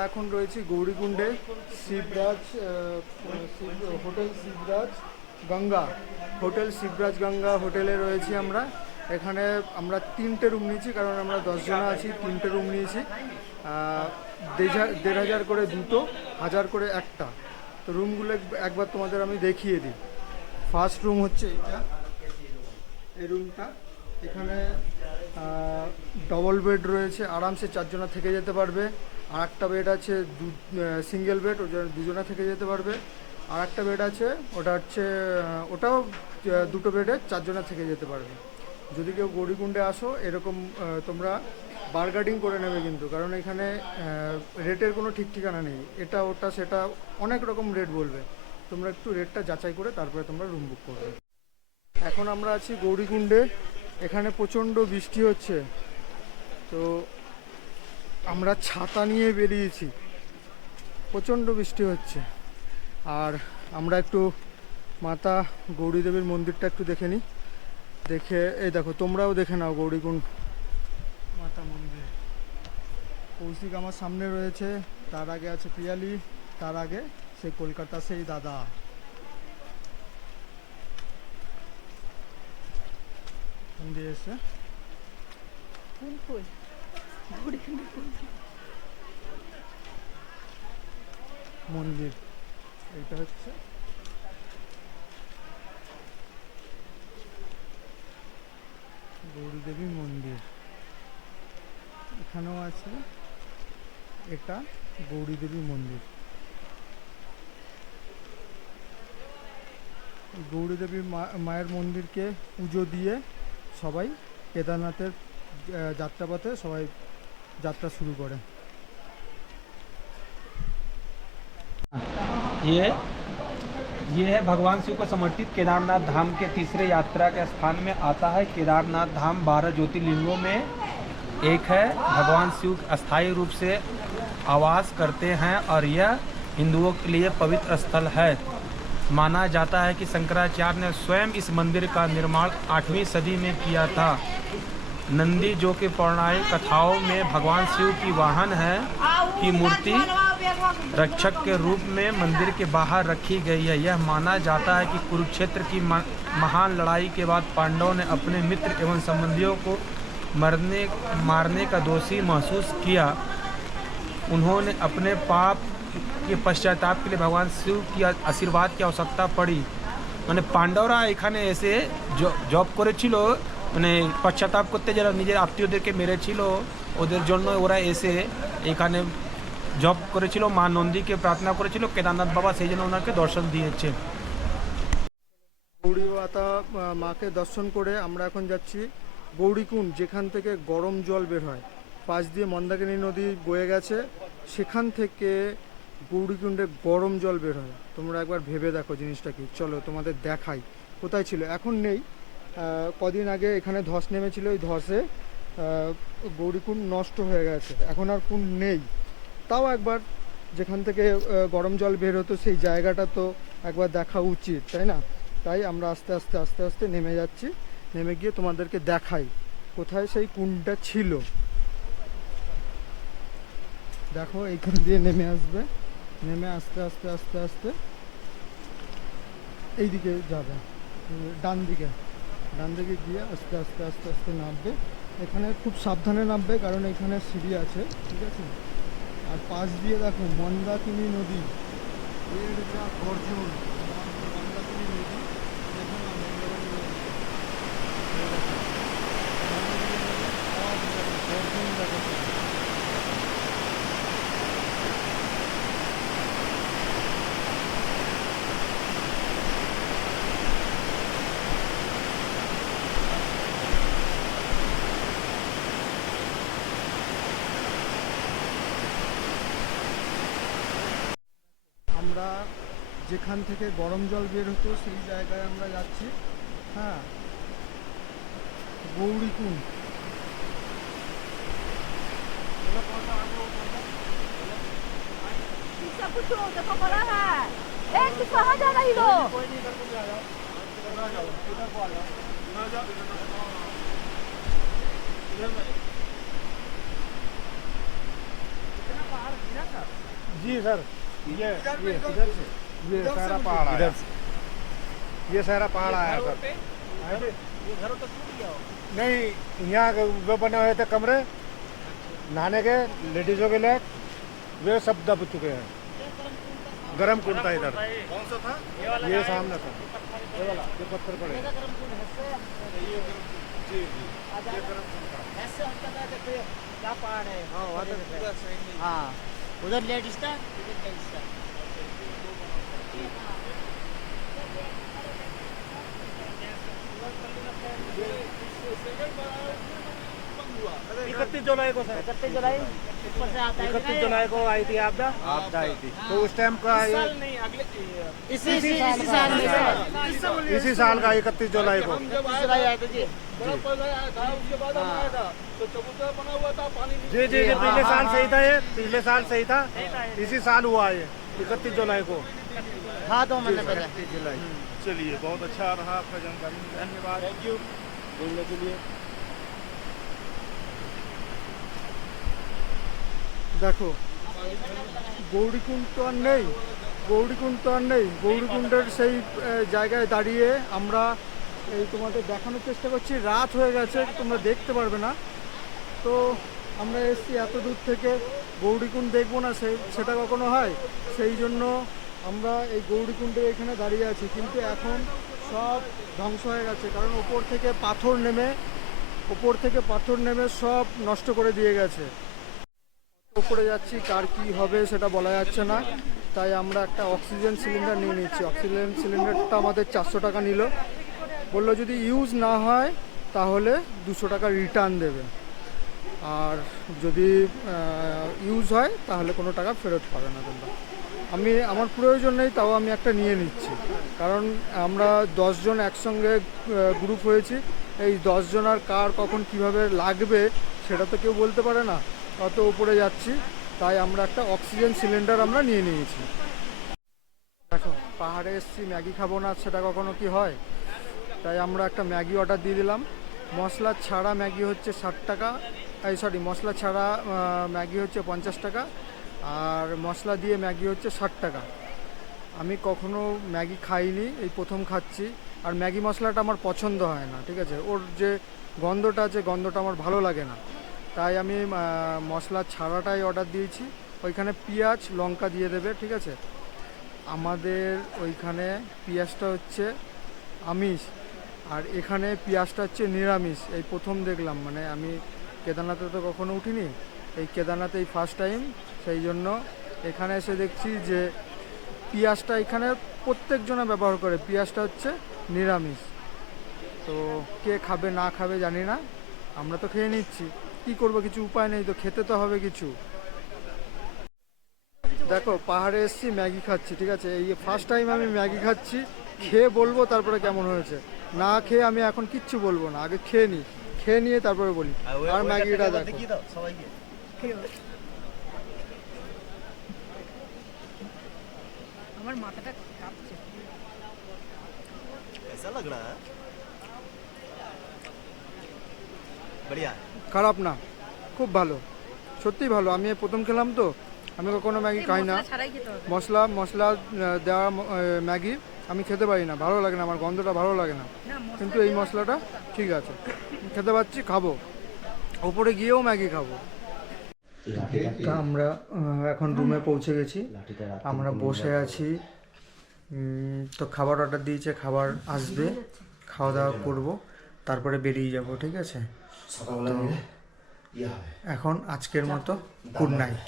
আমরা এখন রয়েছি গৌরীকুণ্ডে শিবরাজ হোটেল শিবরাজ গঙ্গা হোটেলে রয়েছি আমরা। এখানে আমরা 3টে রুম নিয়েছি, কারণ আমরা 10 জন আছি। 3টে রুম নিয়েছি, 1,500 করে 2টো, 1000 করে একটা। তো রুমগুলো একবার তোমাদের আমি দেখিয়ে দিই। ফার্স্ট রুম হচ্ছে এই রুমটা। এখানে ডবল বেড রয়েছে, আরামসে 4 জনা থেকে যেতে পারবে। আর একটা বেড আছে সিঙ্গেল বেড, দুজনা থেকে যেতে পারবে। আর একটা বেড আছে, ওটাও 2টো বেডে 4 জনা থেকে যেতে পারবে। যদি কেউ গৌরীকুণ্ডে আসো, এরকম তোমরা বার্গেনিং করে নেবে কিন্তু, কারণ এখানে রেটের কোনো ঠিক ঠিকানা নেই। এটা ওটা সেটা অনেক রকম রেট বলবে। তোমরা একটু রেটটা যাচাই করে তারপরে তোমরা রুম বুক করবে। এখন আমরা আছি গৌরীকুণ্ডে। এখানে প্রচণ্ড বৃষ্টি হচ্ছে, তো আমরা ছাতা নিয়ে বেরিয়েছি। প্রচণ্ড বৃষ্টি হচ্ছে। আর আমরা একটু মাতা গৌরী দেবীর মন্দিরটা একটু দেখে নিই। দেখে এই দেখো, তোমরাও দেখে নাও গৌরীকুণ্ড মাতা মন্দির। কৌশিক আমার সামনে রয়েছে, তার আগে আছে পিয়ালি, তার আগে সেই কলকাতা সেই দাদা। এসে মন্দির, এটা হচ্ছে গৌরীদেবী মন্দির। এখানেও আছে, এটা গৌরীদেবী মন্দির। গৌরীদেবী মায়ের মন্দিরকে পুজো দিয়ে সবাই কেদারনাথের যাত্রাপথে সবাই যাত্রা শুরু করে। ये है भगवान शिव को समर्पित केदारनाथ धाम के तीसरे यात्रा के स्थान में आता है। केदारनाथ धाम 12 ज्योतिर्लिंगों में एक है। भगवान शिव अस्थायी रूप से आवास करते हैं और यह हिंदुओं के लिए पवित्र स्थल है। माना जाता है कि शंकराचार्य ने स्वयं इस मंदिर का निर्माण 8वीं सदी में किया था। नंदी, जो कि पौराणिक कथाओं में भगवान शिव की वाहन है, की मूर्ति रक्षक के रूप में मंदिर के बाहर रखी गई है। यह माना जाता है कि कुरुक्षेत्र की महान लड़ाई के बाद पांडवों ने अपने मित्र एवं संबंधियों को मारने का दोषी महसूस किया। उन्होंने अपने पाप के पश्चाताप के लिए भगवान शिव की आशीर्वाद की आवश्यकता पड़ी। মানে পাণ্ডবরা এখানে এসে জব করেছিল, মানে পশ্চাতাপ করতে, যারা নিজের আত্মীয়দেরকে মেরেছিল ওদের জন্য ওরা এসে এখানে জব করেছিল, মা নন্দীকে প্রার্থনা করেছিল, কেদারনাথ বাবা সেই জন্য ওনাকে দর্শন দিয়েছে। গৌরী মাতা মাকে দর্শন করে আমরা এখন যাচ্ছি গৌরীকুণ্ড, যেখান থেকে গরম জল বের হয়। পাশ দিয়ে মন্দাকিনী নদী বয়ে গেছে, সেখান থেকে গৌরীকুণ্ডে গরম জল বের হয়। তোমরা একবার ভেবে দেখো জিনিসটা কি। চলো তোমাদের দেখাই কোথায় ছিল, এখন নেই। কদিন আগে এখানে ধস নেমেছিল, ওই ধসে গৌরীকুণ্ড নষ্ট হয়ে গেছে, এখন আর কুণ্ড নেই। তাও একবার যেখান থেকে গরম জল বের হতো সেই জায়গাটা তো একবার দেখা উচিত, তাই না? তাই আমরা আস্তে আস্তে আস্তে আস্তে নেমে যাচ্ছি। নেমে গিয়ে তোমাদেরকে দেখাই কোথায় সেই কুণ্ডটা ছিল। দেখো এইখান দিয়ে নেমে আসবে, নেমে আস্তে আস্তে আস্তে আস্তে এইদিকে যাবে, ডান দিকে গিয়ে আস্তে আস্তে আস্তে আস্তে নামবে। এখানে খুব সাবধানে নামবে, কারণ এখানে সিঁড়ি আছে, ঠিক আছে? আর পাশ দিয়ে দেখো মন্দাকিনী নদী, এর যা গর্জন, মন্দাকিনী নদী। দেখো না, মন্দাকিনী নদী গর্জন দেখো। আমরা যেখান থেকে গরম জল বের হতো সেই জায়গায় আমরা যাচ্ছি। হ্যাঁ, গৌরীকুণ্ড। जी सर, ये सारा पहाड़ आया, ये सारा पहाड़ आया सर। नहीं, यहाँ वो बने हुए थे कमरे नहाने के, लेडीजों के लिए, वे सब दब चुके हैं। गरम कुंड था इधर। कौन सा था? ये सामने था, ये वाला, ये पत्थर पड़े। क्या पहाड़ है? हाँ, उधर लेडीज था, इधर जेंट्स था। इकतीस जुलाई को सर, 31 जुलाई ऊपर से आता है 31 जुलाई को आई थी आपदा आई थी, तो उस टाइम का ये इसी साल में इसी साल का 31 जुलाई को। 31 जुलाई आया था जी। जी जी जी, पिछले साल सही था, ये पिछले साल सही था, इसी साल हुआ ये 31 जुलाई को। हाँ, 2 महीने पहले। चलिए, बहुत अच्छा रहा आपका जानकारी, धन्यवाद, थैंक यू बोलने के लिए। দেখো গৌরীকুণ্ড তো আর নেই, গৌরীকুণ্ডের সেই জায়গায় দাঁড়িয়ে আমরা এই তোমাদের দেখানোর চেষ্টা করছি। রাত হয়ে গেছে, তোমরা দেখতে পারবে না। তো আমরা এসেছি এত দূর থেকে, গৌরীকুণ্ড দেখবো না সেটা কখনো হয়? সেই জন্য আমরা এই গৌরীকুণ্ডের এখানে দাঁড়িয়ে আছি, কিন্তু এখন সব ধ্বংস হয়ে গেছে, কারণ ওপর থেকে পাথর নেমে সব নষ্ট করে দিয়ে গেছে। উপরে যাচ্ছি, কার কি হবে সেটা বলা যাচ্ছে না, তাই আমরা একটা অক্সিজেন সিলিন্ডার নিয়ে নিচ্ছি। অক্সিজেন সিলিন্ডারটা আমাদের 400 টাকা নিল, বললো যদি ইউজ না হয় তাহলে 200 টাকা রিটার্ন দেবে, আর যদি ইউজ হয় তাহলে কোনো টাকা ফেরত পাবে না তোমরা। আমার প্রয়োজন নেই, তাও আমি একটা নিয়ে নিচ্ছি, কারণ আমরা 10 জন একসঙ্গে গ্রুপ হয়েছি। এই 10 জনার কার কখন কিভাবে লাগবে সেটা তো কেউ বলতে পারে না। অত উপরে যাচ্ছি, তাই আমরা একটা অক্সিজেন সিলিন্ডার আমরা নিয়ে নিয়েছি। দেখো, পাহাড়ে এসেছি, ম্যাগি খাবো না সেটা কখনো কি হয়? তাই আমরা একটা ম্যাগি অর্ডার দিয়ে দিলাম। মশলা ছাড়া ম্যাগি হচ্ছে 60 টাকা, মশলা ছাড়া ম্যাগি হচ্ছে 50 টাকা, আর মশলা দিয়ে ম্যাগি হচ্ছে 60 টাকা। আমি কখনো ম্যাগি খাইনি, এই প্রথম খাচ্ছি। আর ম্যাগি মশলাটা আমার পছন্দ হয় না, ঠিক আছে? ওর যে গন্ধটা আছে, গন্ধটা আমার ভালো লাগে না, তাই আমি মশলা ছাড়াটাই অর্ডার দিয়েছি। ওইখানে পেঁয়াজ লঙ্কা দিয়ে দেবে, ঠিক আছে? আমাদের ওইখানে পেঁয়াজটা হচ্ছে আমিষ, আর এখানে পেঁয়াজটা হচ্ছে নিরামিষ। এই প্রথম দেখলাম, মানে আমি কেদারনাথে তো কখনো উঠিনি, এই কেদারনাথে এই ফার্স্ট টাইম, সেই জন্য এখানে এসে দেখছি যে পেঁয়াজটা এখানে প্রত্যেকজনে ব্যবহার করে, পেঁয়াজটা হচ্ছে নিরামিষ। তো কে খাবে না খাবে জানি না, আমরা তো খেয়ে নিচ্ছি, কি করব, কিছু উপায় নেই, তো খেতে তো হবে কিছু। দেখো, পাহাড়ে এসেছি, ম্যাগি খাচ্ছি, ঠিক আছে? এই ফার্স্ট টাইম আমি ম্যাগি খাচ্ছি, খেয়ে বলবো তারপরে কেমন হয়েছে। না খেয়ে আমি এখন কিচ্ছু বলবো না, আগে খেয়ে নিয়ে তারপরে বলি। আর ম্যাগিটা দেখো, আমার মাথাটা কাঁপছে। कैसा लग रहा है? बढ़िया। খারাপ না, খুব ভালো, সত্যিই ভালো। আমি প্রথম খেলাম তো, আমি কখনো ম্যাগি খাই না। মশলা দেওয়া ম্যাগি আমি খেতে পারি না, ভালো লাগে না, আমার গন্ধটা ভালো লাগে না। কিন্তু এই মশলাটা ঠিক আছে, খেতে পাচ্ছি, খাবো, ওপরে গিয়েও ম্যাগি খাবো। তা আমরা এখন রুমে পৌঁছে গেছি, আমরা বসে আছি। তো খাবার অর্ডার দিয়েছে, খাবার আসবে, খাওয়া দাওয়া করবো, তারপরে বেরিয়ে যাব, ঠিক আছে? তো এখন আজকের মতো গুড নাইট।